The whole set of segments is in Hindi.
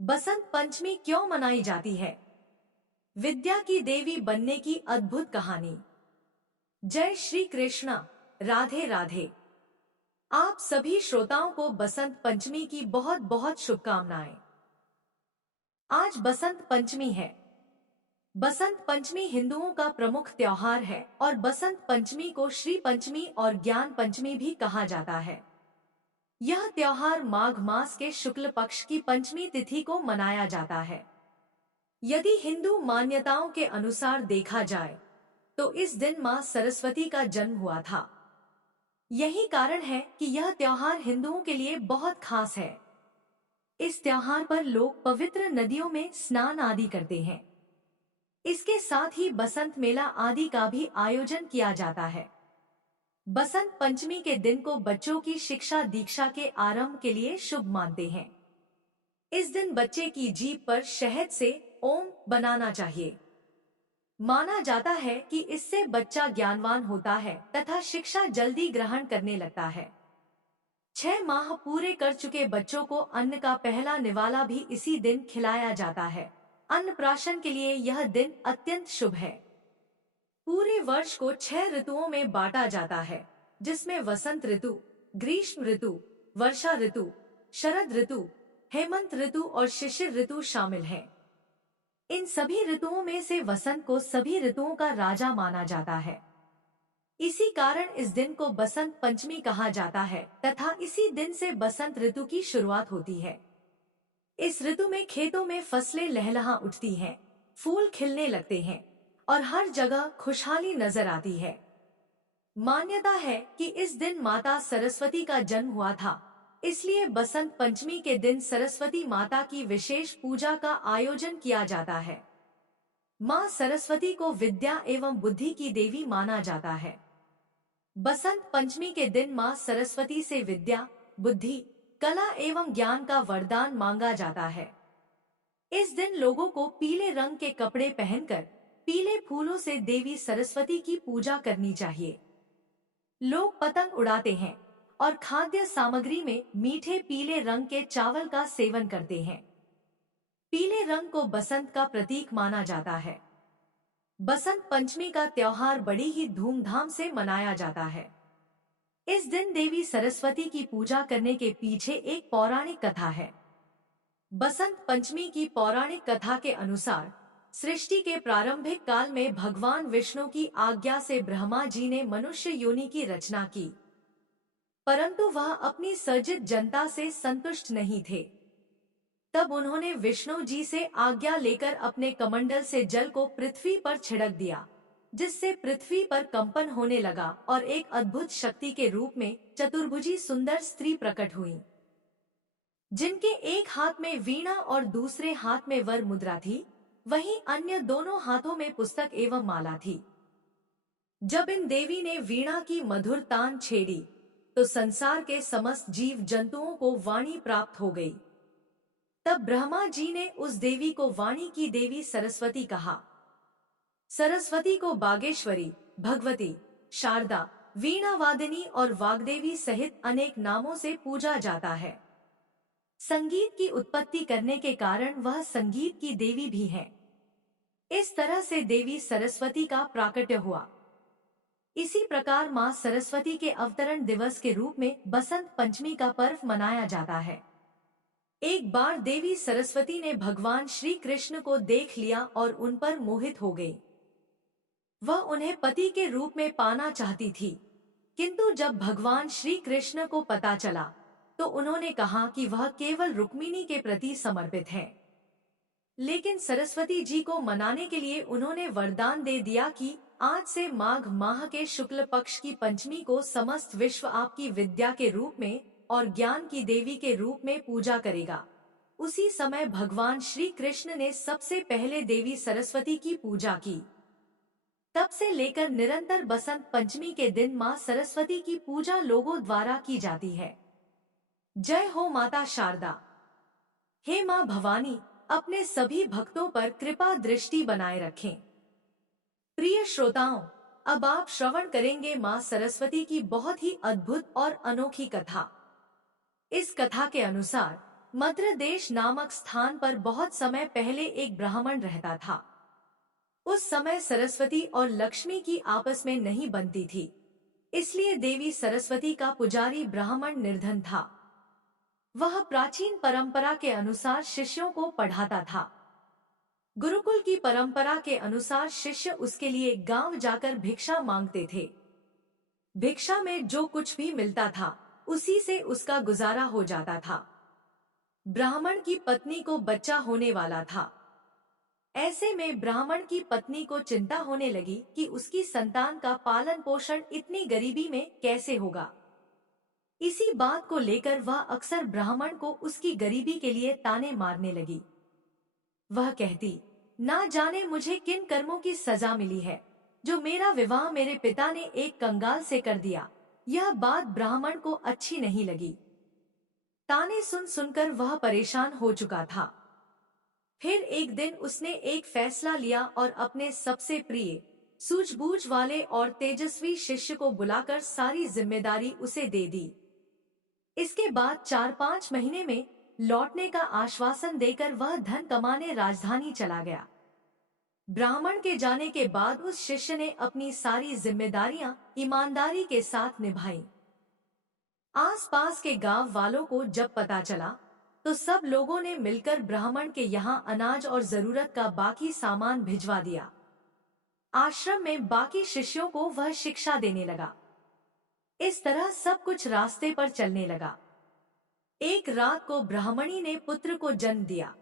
बसंत पंचमी क्यों मनाई जाती है? विद्या की देवी बनने की अद्भुत कहानी। जय श्री कृष्णा। राधे राधे। आप सभी श्रोताओं को बसंत पंचमी की बहुत बहुत शुभकामनाएं। आज बसंत पंचमी है। बसंत पंचमी हिंदुओं का प्रमुख त्योहार है और बसंत पंचमी को श्री पंचमी और ज्ञान पंचमी भी कहा जाता है। यह त्योहार माघ मास के शुक्ल पक्ष की पंचमी तिथि को मनाया जाता है। यदि हिंदू मान्यताओं के अनुसार देखा जाए तो इस दिन मां सरस्वती का जन्म हुआ था। यही कारण है कि यह त्योहार हिंदुओं के लिए बहुत खास है। इस त्योहार पर लोग पवित्र नदियों में स्नान आदि करते हैं। इसके साथ ही बसंत मेला आदि का भी आयोजन किया जाता है। बसंत पंचमी के दिन को बच्चों की शिक्षा दीक्षा के आरंभ के लिए शुभ मानते हैं। इस दिन बच्चे की जीभ पर शहद से ओम बनाना चाहिए। माना जाता है कि इससे बच्चा ज्ञानवान होता है तथा शिक्षा जल्दी ग्रहण करने लगता है। 6 माह पूरे कर चुके बच्चों को अन्न का पहला निवाला भी इसी दिन खिलाया जाता है। अन्नप्राशन के लिए यह दिन अत्यंत शुभ है। पूरे वर्ष को 6 ऋतुओं में बांटा जाता है, जिसमें वसंत ऋतु, ग्रीष्म ऋतु, वर्षा ऋतु, शरद ऋतु, हेमंत ऋतु और शिशिर ऋतु शामिल हैं। इन सभी ऋतुओं में से वसंत को सभी ऋतुओं का राजा माना जाता है। इसी कारण इस दिन को बसंत पंचमी कहा जाता है तथा इसी दिन से बसंत ऋतु की शुरुआत होती है। इस ऋतु में खेतों में फसलें लहलहा उठती हैं, फूल खिलने लगते हैं और हर जगह खुशहाली नजर आती है। मान्यता है कि इस दिन माता सरस्वती का जन्म हुआ था, इसलिए बसंत पंचमी के दिन सरस्वती माता की विशेष पूजा का आयोजन किया जाता है। मां सरस्वती को विद्या एवं बुद्धि की देवी माना जाता है। बसंत पंचमी के दिन मां सरस्वती से विद्या, बुद्धि, कला एवं ज्ञान का वरदान मांगा जाता है। इस दिन लोगों को पीले रंग के कपड़े पहनकर पीले फूलों से देवी सरस्वती की पूजा करनी चाहिए। लोग पतंग उड़ाते हैं और खाद्य सामग्री में मीठे पीले रंग के चावल का सेवन करते हैं। पीले रंग को बसंत का प्रतीक माना जाता है। बसंत पंचमी का त्योहार बड़ी ही धूमधाम से मनाया जाता है। इस दिन देवी सरस्वती की पूजा करने के पीछे एक पौराणिक कथा है। बसंत पंचमी की पौराणिक कथा के अनुसार सृष्टि के प्रारंभिक काल में भगवान विष्णु की आज्ञा से ब्रह्मा जी ने मनुष्य योनि की रचना की, परंतु वह अपनी सर्जित जनता से संतुष्ट नहीं थे। तब उन्होंने विष्णु जी से आज्ञा लेकर अपने कमंडल से जल को पृथ्वी पर छिड़क दिया, जिससे पृथ्वी पर कंपन होने लगा और एक अद्भुत शक्ति के रूप में चतुर्भुजी सुंदर स्त्री प्रकट हुई, जिनके एक हाथ में वीणा और दूसरे हाथ में वर मुद्रा थी, वहीं अन्य दोनों हाथों में पुस्तक एवं माला थी। जब इन देवी ने वीणा की मधुर तान छेड़ी तो संसार के समस्त जीव जंतुओं को वाणी प्राप्त हो गई। तब ब्रह्मा जी ने उस देवी को वाणी की देवी सरस्वती कहा। सरस्वती को बागेश्वरी, भगवती, शारदा, वीणावादिनी और वाग्देवी सहित अनेक नामों से पूजा जाता है। संगीत की उत्पत्ति करने के कारण वह संगीत की देवी भी है। इस तरह से देवी सरस्वती का प्राकट्य हुआ। इसी प्रकार मां सरस्वती के अवतरण दिवस के रूप में बसंत पंचमी का पर्व मनाया जाता है। एक बार देवी सरस्वती ने भगवान श्री कृष्ण को देख लिया और उन पर मोहित हो गई। वह उन्हें पति के रूप में पाना चाहती थी, किंतु जब भगवान श्री कृष्ण को पता चला तो उन्होंने कहा कि वह केवल रुक्मिणी के प्रति समर्पित है। लेकिन सरस्वती जी को मनाने के लिए उन्होंने वरदान दे दिया कि आज से माघ माह के शुक्ल पक्ष की पंचमी को समस्त विश्व आपकी विद्या के रूप में और ज्ञान की देवी के रूप में पूजा करेगा। उसी समय भगवान श्री कृष्ण ने सबसे पहले देवी सरस्वती की पूजा की। तब से लेकर निरंतर बसंत पंचमी के दिन मां सरस्वती की पूजा लोगों द्वारा की जाती है। जय हो माता शारदा। हे मां भवानी, अपने सभी भक्तों पर कृपा दृष्टि बनाए रखें। प्रिय श्रोताओं, अब आप श्रवण करेंगे मां सरस्वती की बहुत ही अद्भुत और अनोखी कथा। इस कथा के अनुसार मद्र देश नामक स्थान पर बहुत समय पहले एक ब्राह्मण रहता था। उस समय सरस्वती और लक्ष्मी की आपस में नहीं बनती थी, इसलिए देवी सरस्वती का पुजारी ब्राह्मण निर्धन था। वह प्राचीन परंपरा के अनुसार शिष्यों को पढ़ाता था। गुरुकुल की परंपरा के अनुसार शिष्य उसके लिए गांव जाकर भिक्षा मांगते थे। भिक्षा में जो कुछ भी मिलता था उसी से उसका गुजारा हो जाता था। ब्राह्मण की पत्नी को बच्चा होने वाला था। ऐसे में ब्राह्मण की पत्नी को चिंता होने लगी कि उसकी संतान का पालन पोषण इतनी गरीबी में कैसे होगा। इसी बात को लेकर वह अक्सर ब्राह्मण को उसकी गरीबी के लिए ताने मारने लगी। वह कहती, ना जाने मुझे किन कर्मों की सजा मिली है, जो मेरा विवाह मेरे पिता ने एक कंगाल से कर दिया। यह बात ब्राह्मण को अच्छी नहीं लगी। ताने सुन सुनकर वह परेशान हो चुका था। फिर एक दिन उसने एक फैसला लिया और अपने सबसे प्रिय, सूझबूझ वाले और तेजस्वी शिष्य को बुलाकर सारी जिम्मेदारी उसे दे दी। इसके बाद 4-5 महीने में लौटने का आश्वासन देकर वह धन कमाने राजधानी चला गया। ब्राह्मण के जाने के बाद उस शिष्य ने अपनी सारी जिम्मेदारियां ईमानदारी के साथ निभाई। आसपास के गांव वालों को जब पता चला तो सब लोगों ने मिलकर ब्राह्मण के यहाँ अनाज और जरूरत का बाकी सामान भिजवा दिया। आश्रम में बाकी शिष्यों को वह शिक्षा देने लगा। इस तरह सब कुछ रास्ते पर चलने लगा। एक रात को ब्राह्मणी ने पुत्र को जन्म दिया।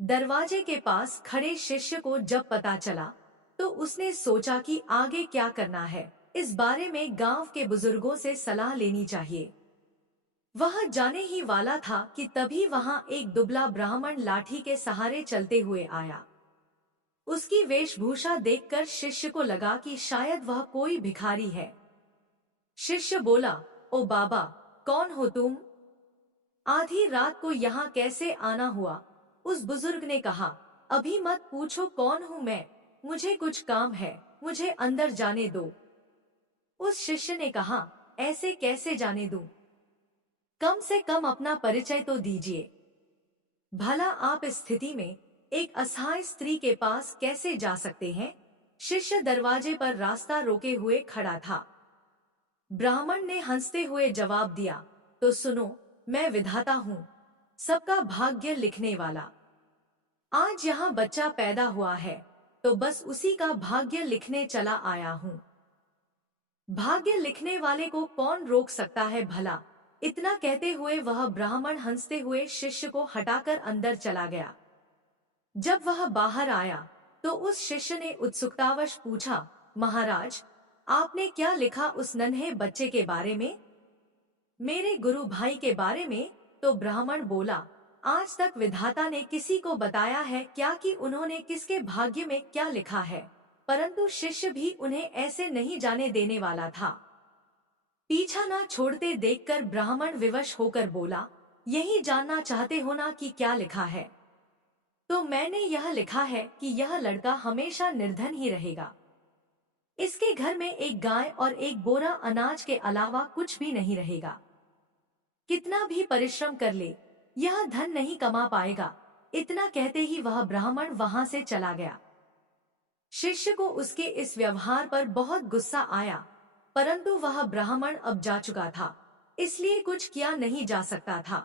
दरवाजे के पास खड़े शिष्य को जब पता चला तो उसने सोचा कि आगे क्या करना है, इस बारे में गांव के बुजुर्गों से सलाह लेनी चाहिए। वह जाने ही वाला था कि तभी वहां एक दुबला ब्राह्मण लाठी के सहारे चलते हुए आया। उसकी वेशभूषा देखकर शिष्य को लगा कि शायद वह कोई भिखारी है। शिष्य बोला, ओ बाबा, कौन हो तुम? आधी रात को यहाँ कैसे आना हुआ? उस बुजुर्ग ने कहा, अभी मत पूछो कौन हूँ मैं, मुझे कुछ काम है, मुझे अंदर जाने दो। उस शिष्य ने कहा, ऐसे कैसे जाने दूं? कम से कम अपना परिचय तो दीजिए। भला आप इस स्थिति में एक असहाय स्त्री के पास कैसे जा सकते हैं? शिष्य दरवाजे पर रास्ता रोके हुए खड़ा था। ब्राह्मण ने हंसते हुए जवाब दिया, तो सुनो, मैं विधाता हूँ, सबका भाग्य लिखने वाला। आज यहाँ बच्चा पैदा हुआ है तो बस उसी का भाग्य लिखने चला आया हूँ। भाग्य लिखने वाले को कौन रोक सकता है भला? इतना कहते हुए वह ब्राह्मण हंसते हुए शिष्य को हटाकर अंदर चला गया। जब वह बाहर आया तो उस शिष्य ने उत्सुकतावश पूछा, महाराज, आपने क्या लिखा उस नन्हे बच्चे के बारे में? मेरे गुरु भाई के बारे में। तो ब्राह्मण बोला, आज तक विधाता ने किसी को बताया है क्या कि उन्होंने किसके भाग्य में क्या लिखा है, परंतु शिष्य भी उन्हें ऐसे नहीं जाने देने वाला था। पीछा ना छोड़ते देखकर ब्राह्मण विवश होकर बोला, यही जानना चाहते हो ना कि क्या लिखा है? तो मैंने यह लिखा है कि यह लड़का हमेशा निर्धन ही रहेगा। इसके घर में एक गाय और एक बोरा अनाज के अलावा कुछ भी नहीं रहेगा। कितना भी परिश्रम कर ले, यह धन नहीं कमा पाएगा। इतना कहते ही वह ब्राह्मण वहां से चला गया। शिष्य को उसके इस व्यवहार पर बहुत गुस्सा आया, परंतु वह ब्राह्मण अब जा चुका था, इसलिए कुछ किया नहीं जा सकता था।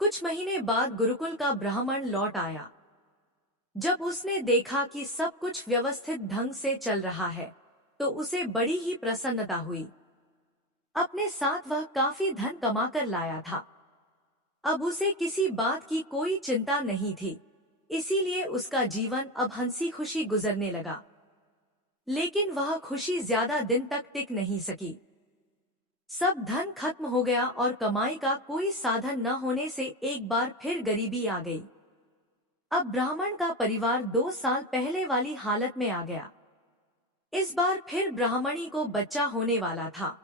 कुछ महीने बाद गुरुकुल का ब्राह्मण लौट आया। जब उसने देखा कि सब कुछ व्यवस्थित ढंग से चल रहा है तो उसे बड़ी ही प्रसन्नता हुई। अपने साथ वह काफी धन कमा कर लाया था। अब उसे किसी बात की कोई चिंता नहीं थी, इसीलिए उसका जीवन अब हंसी खुशी गुजरने लगा। लेकिन वह खुशी ज्यादा दिन तक टिक नहीं सकी। सब धन खत्म हो गया और कमाई का कोई साधन न होने से एक बार फिर गरीबी आ गई। अब ब्राह्मण का परिवार 2 साल पहले वाली हालत में आ गया। इस बार फिर ब्राह्मणी को बच्चा होने वाला था।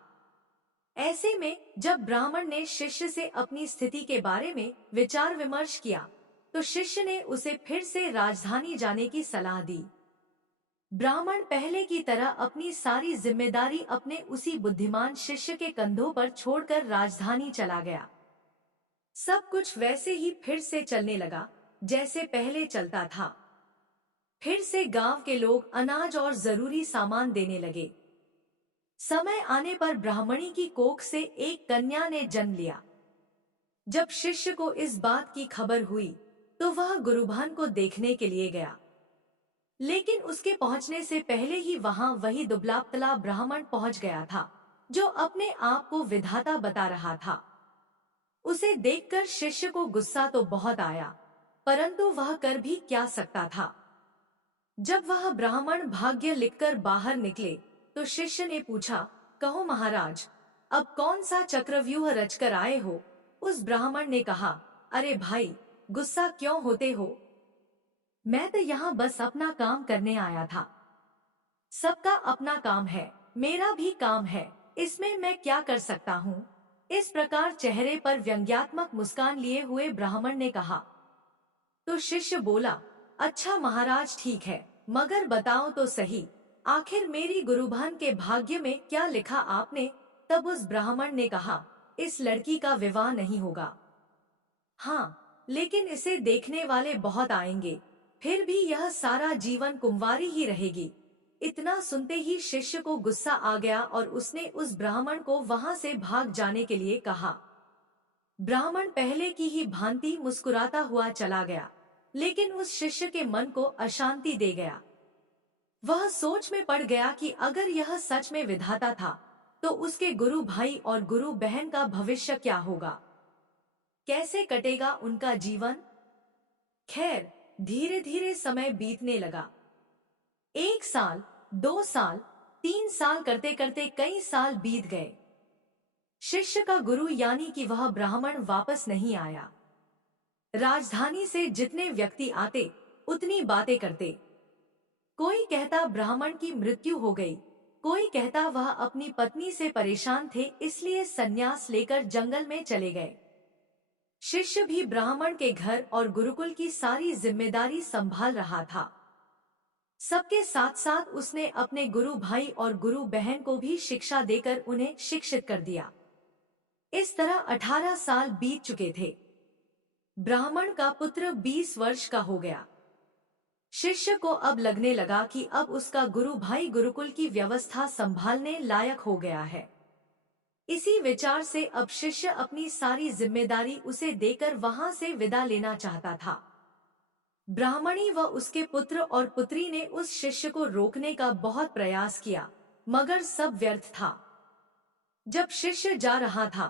ऐसे में जब ब्राह्मण ने शिष्य से अपनी स्थिति के बारे में विचार विमर्श किया तो शिष्य ने उसे फिर से राजधानी जाने की सलाह दी। ब्राह्मण पहले की तरह अपनी सारी जिम्मेदारी अपने उसी बुद्धिमान शिष्य के कंधों पर छोड़कर राजधानी चला गया। सब कुछ वैसे ही फिर से चलने लगा जैसे पहले चलता था। फिर से गांव के लोग अनाज और जरूरी सामान देने लगे। समय आने पर ब्राह्मणी की कोख से एक कन्या ने जन्म लिया। जब शिष्य को इस बात की खबर हुई तो वह गुरुभान को देखने के लिए गया, लेकिन उसके पहुंचने से पहले ही वहां वही दुबला पतला ब्राह्मण पहुंच गया था जो अपने आप को विधाता बता रहा था। उसे देखकर शिष्य को गुस्सा तो बहुत आया, परंतु वह कर भी क्या सकता था। जब वह ब्राह्मण भाग्य लिखकर बाहर निकले तो शिष्य ने पूछा, कहो महाराज, अब कौन सा चक्रव्यूह रचकर आए हो? उस ब्राह्मण ने कहा, अरे भाई, गुस्सा क्यों होते हो? मैं तो यहाँ बस अपना काम करने आया था। सबका अपना काम है, मेरा भी काम है, इसमें मैं क्या कर सकता हूँ? इस प्रकार चेहरे पर व्यंग्यात्मक मुस्कान लिए हुए ब्राह्मण ने कहा। तो शिष्य बोला, अच्छा महाराज ठीक है, मगर बताओ तो सही, आखिर मेरी गुरुभान के भाग्य में क्या लिखा आपने? तब उस ब्राह्मण ने कहा, इस लड़की का विवाह नहीं होगा। हाँ, लेकिन इसे देखने वाले बहुत आएंगे, फिर भी यह सारा जीवन कुंवारी ही रहेगी। इतना सुनते ही शिष्य को गुस्सा आ गया और उसने उस ब्राह्मण को वहां से भाग जाने के लिए कहा। ब्राह्मण पहले की ही भांति मुस्कुराता हुआ चला गया, लेकिन उस शिष्य के मन को अशांति दे गया। वह सोच में पड़ गया कि अगर यह सच में विधाता था तो उसके गुरु भाई और गुरु बहन का भविष्य क्या होगा, कैसे कटेगा उनका जीवन। खैर, धीरे धीरे समय बीतने लगा। 1 साल, 2 साल, 3 साल करते करते कई साल बीत गए। शिष्य का गुरु यानी कि वह ब्राह्मण वापस नहीं आया। राजधानी से जितने व्यक्ति आते उतनी बातें करते। कोई कहता ब्राह्मण की मृत्यु हो गई, कोई कहता वह अपनी पत्नी से परेशान थे इसलिए संन्यास लेकर जंगल में चले गए। शिष्य भी ब्राह्मण के घर और गुरुकुल की सारी जिम्मेदारी संभाल रहा था। सबके साथ साथ उसने अपने गुरु भाई और गुरु बहन को भी शिक्षा देकर उन्हें शिक्षित कर दिया। इस तरह 18 साल बीत चुके थे। ब्राह्मण का पुत्र 20 वर्ष का हो गया। शिष्य को अब लगने लगा कि अब उसका गुरु भाई गुरुकुल की व्यवस्था संभालने लायक हो गया है। इसी विचार से अब शिष्य अपनी सारी जिम्मेदारी उसे देकर वहां से विदा लेना चाहता था। ब्राह्मणी व उसके पुत्र और पुत्री ने उस शिष्य को रोकने का बहुत प्रयास किया, मगर सब व्यर्थ था। जब शिष्य जा रहा था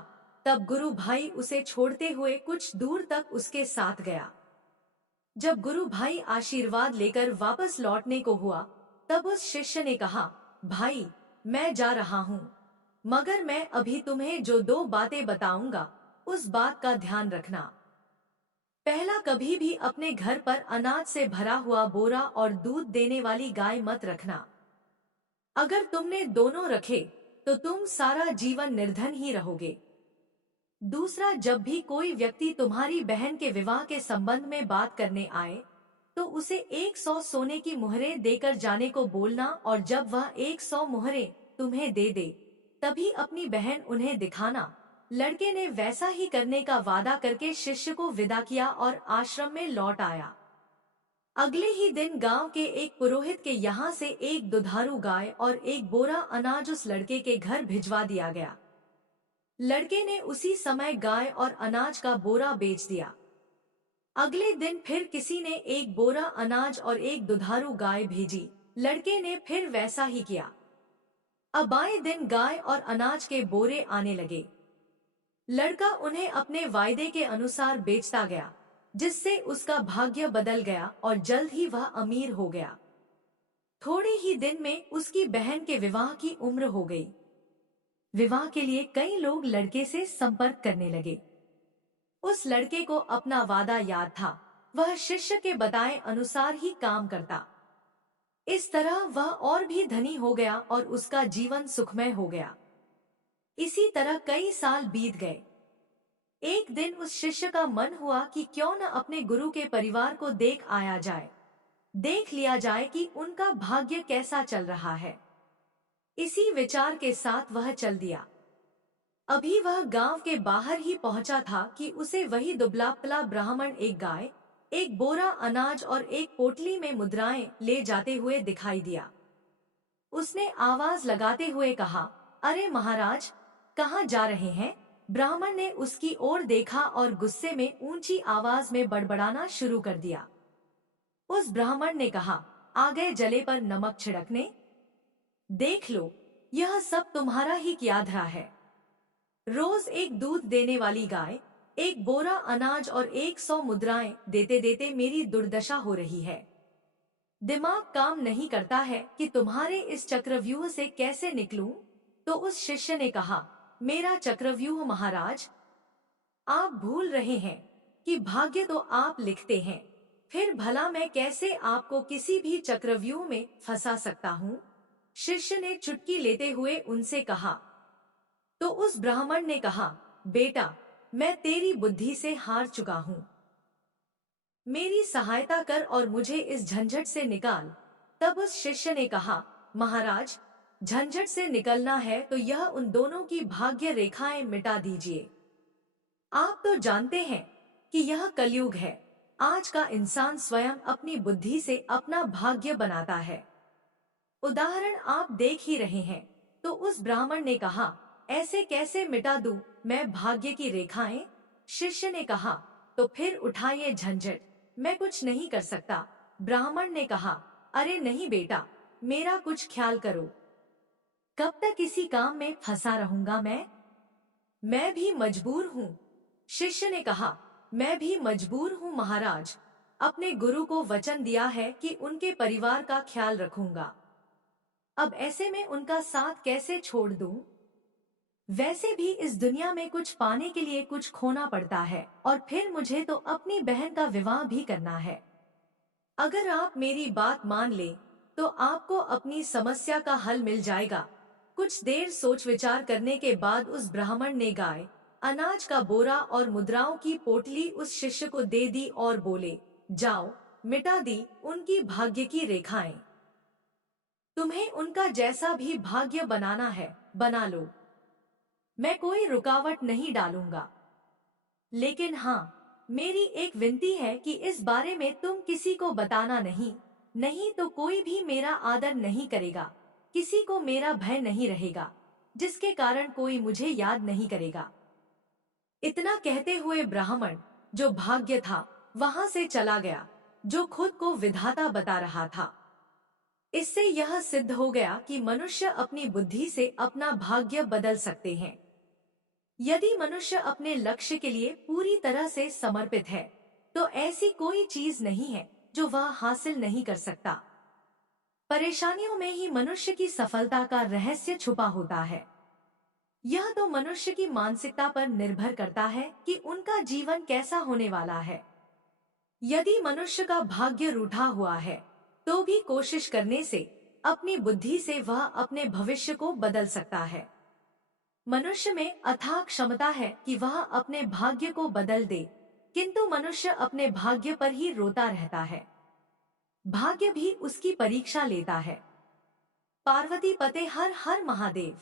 तब गुरु भाई उसे छोड़ते हुए कुछ दूर तक उसके साथ गया। जब गुरु भाई आशीर्वाद लेकर वापस लौटने को हुआ तब उस शिष्य ने कहा, भाई, मैं जा रहा हूँ, मगर मैं अभी तुम्हें जो 2 बातें बताऊंगा उस बात का ध्यान रखना। पहला, कभी भी अपने घर पर अनाज से भरा हुआ बोरा और दूध देने वाली गाय मत रखना। अगर तुमने दोनों रखे तो तुम सारा जीवन निर्धन ही रहोगे। दूसरा, जब भी कोई व्यक्ति तुम्हारी बहन के विवाह के संबंध में बात करने आए तो उसे 100 सोने की मुहरें देकर जाने को बोलना, और जब वह 100 मुहरें तुम्हें दे दे तभी अपनी बहन उन्हें दिखाना। लड़के ने वैसा ही करने का वादा करके शिष्य को विदा किया और आश्रम में लौट आया। अगले ही दिन गांव के एक पुरोहित के यहाँ से एक दुधारू गाय और एक बोरा अनाज उस लड़के के घर भिजवा दिया गया। लड़के ने उसी समय गाय और अनाज का बोरा बेच दिया। अगले दिन फिर किसी ने एक बोरा अनाज और एक दुधारू गाय भेजी। लड़के ने फिर वैसा ही किया। अब आए दिन गाय और अनाज के बोरे आने लगे। लड़का उन्हें अपने वायदे के अनुसार बेचता गया, जिससे उसका भाग्य बदल गया और जल्द ही वह अमीर हो गया। थोड़े ही दिन में उसकी बहन के विवाह की उम्र हो गई। विवाह के लिए कई लोग लड़के से संपर्क करने लगे। उस लड़के को अपना वादा याद था, वह शिष्य के बताए अनुसार ही काम करता। इस तरह वह और भी धनी हो गया और उसका जीवन सुखमय हो गया। इसी तरह कई साल बीत गए। एक दिन उस शिष्य का मन हुआ कि क्यों न अपने गुरु के परिवार को देख आया जाए, देख लिया जाए कि उनका भाग्य कैसा चल रहा है। इसी विचार के साथ वह चल दिया। अभी वह गांव के बाहर ही पहुंचा था कि उसे वही दुबला पतला ब्राह्मण एक गाय, एक बोरा अनाज और एक पोटली में मुद्राएं ले जाते हुए दिखाई दिया। उसने आवाज लगाते हुए कहा, अरे महाराज, कहाँ जा रहे हैं? ब्राह्मण ने उसकी ओर देखा और गुस्से में ऊंची आवाज में बड़बड़ाना शुरू कर दिया। उस ब्राह्मण ने कहा, आ गए जले पर नमक छिड़कने? देख लो, यह सब तुम्हारा ही किया धरा है। रोज एक दूध देने वाली गाय, एक बोरा अनाज और 100 मुद्राएं देते देते मेरी दुर्दशा हो रही है। दिमाग काम नहीं करता है कि तुम्हारे इस चक्रव्यूह से कैसे निकलूं? तो उस शिष्य ने कहा, मेरा चक्रव्यूह महाराज? आप भूल रहे हैं कि भाग्य तो आप लिखते हैं, फिर भला मैं कैसे आपको किसी भी चक्रव्यूह में फंसा सकता हूँ? शिष्य ने चुटकी लेते हुए उनसे कहा। तो उस ब्राह्मण ने कहा, बेटा, मैं तेरी बुद्धि से हार चुका हूँ, मेरी सहायता कर और मुझे इस झंझट से निकाल। तब उस शिष्य ने कहा, महाराज, झंझट से निकलना है तो यह उन दोनों की भाग्य रेखाएं मिटा दीजिए। आप तो जानते हैं कि यह कलयुग है। आज का इंसान स्वयं अपनी बुद्धि से अपना भाग्य बनाता है। उदाहरण आप देख ही रहे हैं। तो उस ब्राह्मण ने कहा, ऐसे कैसे मिटा दूं मैं भाग्य की रेखाएं? शिष्य ने कहा, तो फिर उठाइए झंझट, मैं कुछ नहीं कर सकता। ब्राह्मण ने कहा, अरे नहीं बेटा, मेरा कुछ ख्याल करो। कब तक इसी काम में फंसा रहूंगा मैं भी मजबूर हूँ। शिष्य ने कहा, मैं भी मजबूर हूँ महाराज। अपने गुरु को वचन दिया है कि उनके परिवार का ख्याल रखूंगा। अब ऐसे में उनका साथ कैसे छोड़ दूं? वैसे भी इस दुनिया में कुछ पाने के लिए कुछ खोना पड़ता है, और फिर मुझे तो अपनी बहन का विवाह भी करना है। अगर आप मेरी बात मान ले, तो आपको अपनी समस्या का हल मिल जाएगा। कुछ देर सोच विचार करने के बाद उस ब्राह्मण ने गाय, अनाज का बोरा और मुद्राओं की पोटली उस शिष्य को दे दी और बोले, जाओ, मिटा दी उनकी भाग्य की रेखाएं। तुम्हें उनका जैसा भी भाग्य बनाना है, बना लो। मैं कोई रुकावट नहीं डालूंगा। लेकिन हाँ, मेरी एक विनती है कि इस बारे में तुम किसी को बताना नहीं, नहीं तो कोई भी मेरा आदर नहीं करेगा, किसी को मेरा भय नहीं रहेगा, जिसके कारण कोई मुझे याद नहीं करेगा। इतना कहते हुए ब्राह्मण, जो भाग्य था, वहां से चला गया, जो खुद को विधाता बता रहा था। इससे यह सिद्ध हो गया कि मनुष्य अपनी बुद्धि से अपना भाग्य बदल सकते हैं। यदि मनुष्य अपने लक्ष्य के लिए पूरी तरह से समर्पित है, तो ऐसी कोई चीज नहीं है जो वह हासिल नहीं कर सकता। परेशानियों में ही मनुष्य की सफलता का रहस्य छुपा होता है। यह तो मनुष्य की मानसिकता पर निर्भर करता है कि उनका जीवन कैसा होने वाला है। यदि मनुष्य का भाग्य रूठा हुआ है, तो भी कोशिश करने से, अपनी बुद्धि से वह अपने भविष्य को बदल सकता है। मनुष्य में अथाह क्षमता है कि वह अपने भाग्य को बदल दे, किंतु मनुष्य अपने भाग्य पर ही रोता रहता है। भाग्य भी उसकी परीक्षा लेता है। पार्वती पते हर हर महादेव।